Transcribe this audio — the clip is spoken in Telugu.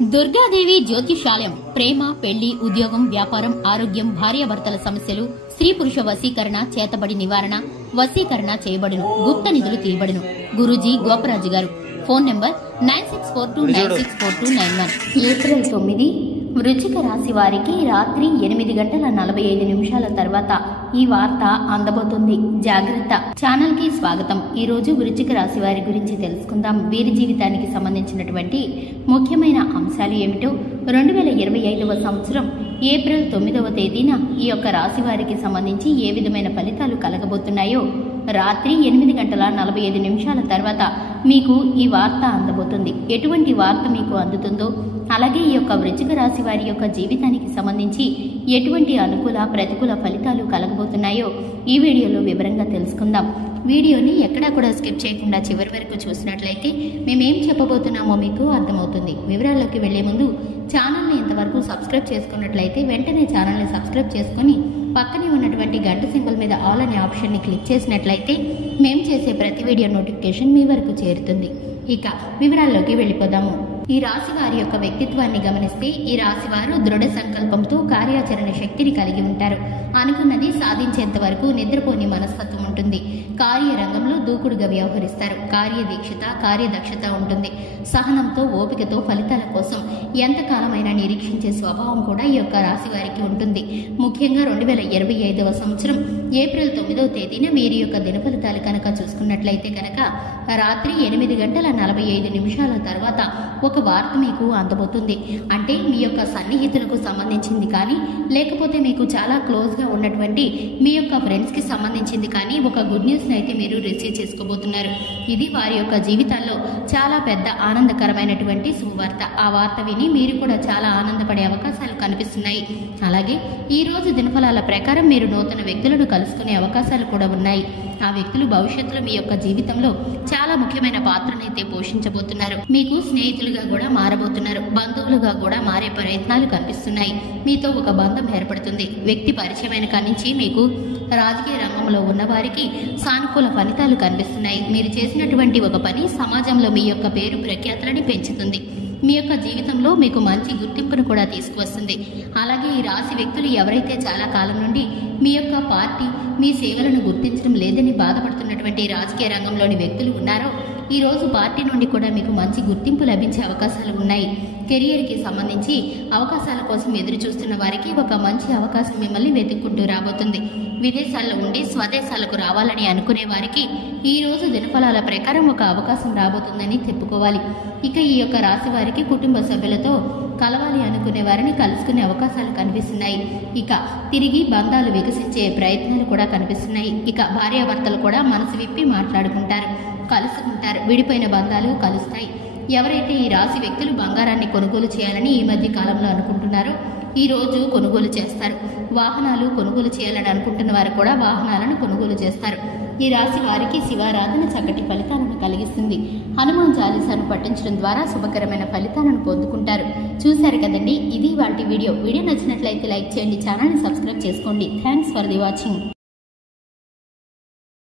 దుర్గాదేవి జ్యోతిషాలయం ప్రేమ, పెళ్లి, ఉద్యోగం, వ్యాపారం, ఆరోగ్యం, భార్యాభర్తల సమస్యలు, స్త్రీ పురుష వశీకరణ, చేతబడి నివారణ, వశీకరణ చేయబడును, గుప్త నిధులు తీయబడును. గురూజీ గోపరాజు గారు. Phone number 9642964291. ఏప్రిల్ 9 వృశ్చిక రాశి వారికి రాత్రి 8:45 తర్వాత ఈ వార్త అందబోతుంది. జాగ్రత్త. ఛానల్ కి స్వాగతం. ఈ రోజు వృశ్చిక రాశి వారి గురించి తెలుసుకుందాం. వీరి జీవితానికి సంబంధించినటువంటి ముఖ్యమైన అంశాలు ఏమిటో 2025వ సంవత్సరం ఏప్రిల్ 9వ తేదీన ఈ యొక్క రాశి వారికి సంబంధించి ఏ విధమైన ఫలితాలు కలగబోతున్నాయో రాత్రి 8:45 తర్వాత మీకు ఈ వార్త అందబోతుంది. ఎటువంటి వార్త మీకు అందుతుందో, అలాగే ఈ యొక్క వృశ్చిక రాశి వారి యొక్క జీవితానికి సంబంధించి ఎటువంటి అనుకూల ప్రతికూల ఫలితాలు కలగబోతున్నాయో ఈ వీడియోలో వివరంగా తెలుసుకుందాం. వీడియోని ఎక్కడా కూడా స్కిప్ చేయకుండా చివరి వరకు చూసినట్లయితే మేమేం చెప్పబోతున్నామో మీకు అర్థమవుతుంది. వివరాల్లోకి వెళ్లే ముందు ఛానల్ని ఇంతవరకు సబ్స్క్రైబ్ చేసుకున్నట్లయితే వెంటనే ఛానల్ని సబ్స్క్రైబ్ చేసుకుని పక్కనే ఉన్నటువంటి గంట సింబల్ మీద ఆల్ అనే ఆప్షన్ని క్లిక్ చేసినట్లయితే మేము చేసే ప్రతి వీడియో నోటిఫికేషన్ మీ వరకు చేరుతుంది. ఇక వివరాల్లోకి వెళ్ళిపోదాము. ఈ రాశి వారి యొక్క వ్యక్తిత్వాన్ని గమనిస్తే ఈ రాశి వారు దృఢ సంకల్పంతో కార్యాచరణ శక్తిని కలిగి ఉంటారు. అనుకున్నది సాధించేంత వరకు నిద్రపోని మనస్తత్వం ఉంటుంది. కార్యరంగంలో దూకుడుగా వ్యవహరిస్తారు. కార్యదీక్షత, కార్యదక్షత ఉంటుంది. సహనంతో, ఓపికతో ఫలితాల కోసం ఎంతకాలమైనా నిరీక్షించే స్వభావం కూడా ఈ యొక్క రాశి వారికి ఉంటుంది. ముఖ్యంగా 2025వ సంవత్సరం ఏప్రిల్ 9వ తేదీన వీరి యొక్క దినఫలితాలు కనుక చూసుకున్నట్లయితే కనుక రాత్రి 8:45 తర్వాత ఒక వార్త మీకు అందబోతుంది. అంటే మీ యొక్క సన్నిహితులకు సంబంధించింది కానీ, లేకపోతే మీకు చాలా క్లోజ్గా ఉన్నటువంటి మీ యొక్క ఫ్రెండ్స్కి సంబంధించింది కానీ ఒక గుడ్ న్యూస్ని అయితే మీరు రిసీవ్ చేసుకోబోతున్నారు. ఇది వారి యొక్క జీవితాల్లో చాలా పెద్ద ఆనందకరమైనటువంటి శుభవార్త. ఆ వార్త విని మీరు కూడా చాలా ఆనందపడే అవకాశాలు కనిపిస్తున్నాయి. అలాగే ఈ రోజు దినఫలాల ప్రకారం మీరు నూతన వ్యక్తులను కలుసుకునే అవకాశాలు కూడా ఉన్నాయి. ఆ వ్యక్తులు భవిష్యత్తులో మీ యొక్క జీవితంలో చాలా ముఖ్యమైన పాత్రనైతే పోషించబోతున్నారు. మీకు స్నేహితులుగా కూడా మారబోతున్నారు. బంధువులుగా కూడా మారే ప్రయత్నాలు కనిపిస్తున్నాయి. మీతో ఒక బంధం ఏర్పడుతుంది. వ్యక్తి పరిచయమైన కానించి మీకు రాజకీయ రంగంలో ఉన్న వారికి సానుకూల ఫలితాలు కనిపిస్తున్నాయి. మీరు చేసినటువంటి ఒక పని సమాజంలో మీ యొక్క పేరు ప్రఖ్యాతులని పెంచుతుంది. మీ యొక్క జీవితంలో మీకు మంచి గుర్తింపును కూడా తీసుకువస్తుంది. అలాగే ఈ రాశి వ్యక్తులు ఎవరైతే చాలా కాలం నుండి మీ యొక్క పార్టీ మీ సేవలను గుర్తించడం లేదని బాధపడుతున్నటువంటి రాజకీయ రంగంలోని వ్యక్తులు ఉన్నారో ఈ రోజు పార్టీ నుండి కూడా మీకు మంచి గుర్తింపు లభించే అవకాశాలు ఉన్నాయి. కెరియర్కి సంబంధించి అవకాశాల కోసం ఎదురు చూస్తున్న వారికి ఒక మంచి అవకాశం మిమ్మల్ని వెతుక్కుంటూ రాబోతుంది. విదేశాల్లో ఉండి స్వదేశాలకు రావాలని అనుకునే వారికి ఈ రోజు దినఫలాల ప్రకారం ఒక అవకాశం రాబోతుందని చెప్పుకోవాలి. ఇక ఈ యొక్క రాశి వారికి కుటుంబ సభ్యులతో కలవాలి అనుకునే వారిని కలుసుకునే అవకాశాలు కనిపిస్తున్నాయి. ఇక తిరిగి బంధాలు వికసించే ప్రయత్నాలు కూడా కనిపిస్తున్నాయి. ఇక భార్యాభర్తలు కూడా మనసు విప్పి మాట్లాడుకుంటారు, కలుసుకుంటారు. విడిపోయిన బంధాలు కలుస్తాయి. ఎవరైతే ఈ రాశి వ్యక్తులు బంగారాన్ని కొనుగోలు చేయాలని ఈ మధ్య కాలంలో అనుకుంటున్నారో ఈ రోజు కొనుగోలు చేస్తారు. వాహనాలు కొనుగోలు చేయాలని అనుకుంటున్న వారు కూడా వాహనాలను కొనుగోలు చేస్తారు. ఈ రాశి వారికి శివారాధన చక్కటి ఫలితాలను కలిగిస్తుంది. హనుమాన్ చాలీసాను పఠించడం ద్వారా శుభకరమైన ఫలితాలను పొందుకుంటారు. చూశారు కదండి, ఇది వాటి వీడియో నచ్చినట్లయితే లైక్ చేయండి, ఛానల్ని సబ్స్క్రైబ్ చేసుకోండి. Thanks for the watching.